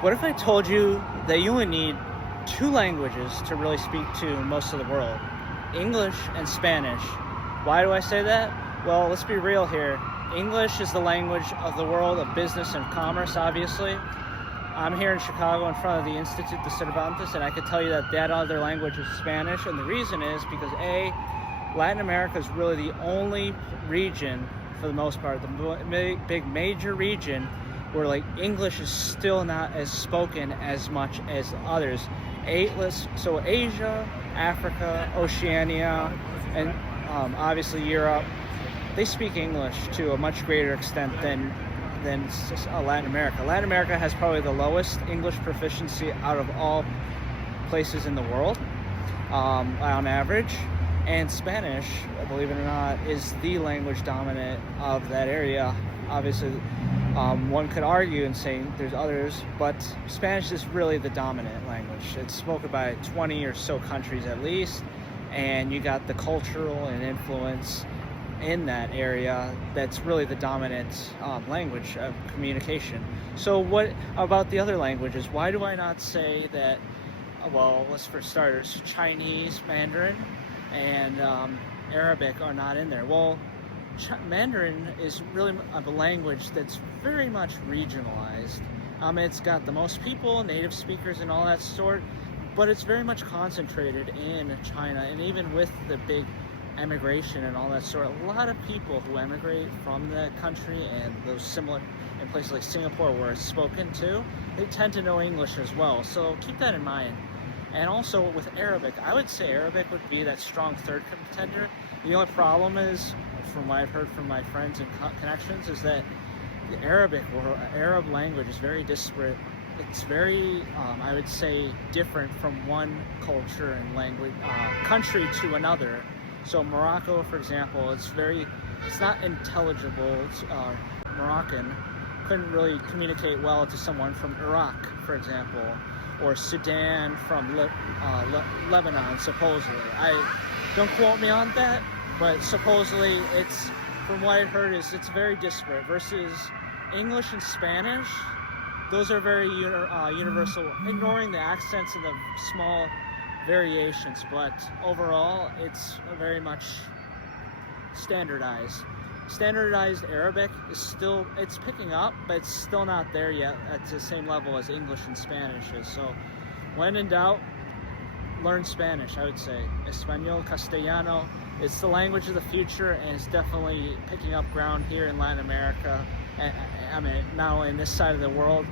What if I told you that you only need two languages to really speak to most of the world? English and Spanish. Why do I say that? Well, let's be real here. English is the language of the world of business and commerce, obviously. I'm here in Chicago in front of the Instituto Cervantes, and I can tell you that that other language is Spanish. And the reason is because A, Latin America is really the only region, for the most part, the big major region where like English is still not as spoken as much as others. So Asia, Africa, Oceania, and obviously Europe, they speak English to a much greater extent than Latin America. Latin America has probably the lowest English proficiency out of all places in the world, on average. And Spanish, believe it or not, is the language dominant of that area. Obviously, one could argue and say there's others, but Spanish is really the dominant language. It's spoken by 20 or so countries at least, and you got the cultural and influence in that area that's really the dominant language of communication. So what about the other languages? Why do I not say that, well, let's for starters, Chinese, Mandarin, and Arabic are not in there? Well, Mandarin is really a language that's very much regionalized. It's got the most people, native speakers and all that sort, but it's very much concentrated in China. And even with the big emigration and all that sort, a lot of people who emigrate from the country and those similar in places like Singapore where it's spoken to, they tend to know English as well. So keep that in mind. And also with Arabic, I would say Arabic would be that strong third contender. The only problem is, from what I've heard from my friends and connections, is that the Arabic or Arab language is very disparate. It's very, I would say, different from one culture and language, country to another. So Morocco, for example, it's not intelligible. It's, Moroccan couldn't really communicate well to someone from Iraq, for example, or Sudan from Lebanon, supposedly. Don't quote me on that, but supposedly it's, from what I've heard, it's very disparate. Versus English and Spanish, those are very universal, ignoring the accents and the small variations, but overall it's very much standardized. Standardized Arabic is it's picking up, but it's still not there yet at the same level as English and Spanish is. So when in doubt, learn Spanish, I would say. Español, Castellano, it's the language of the future, and it's definitely picking up ground here in Latin America. I mean, not only in this side of the world,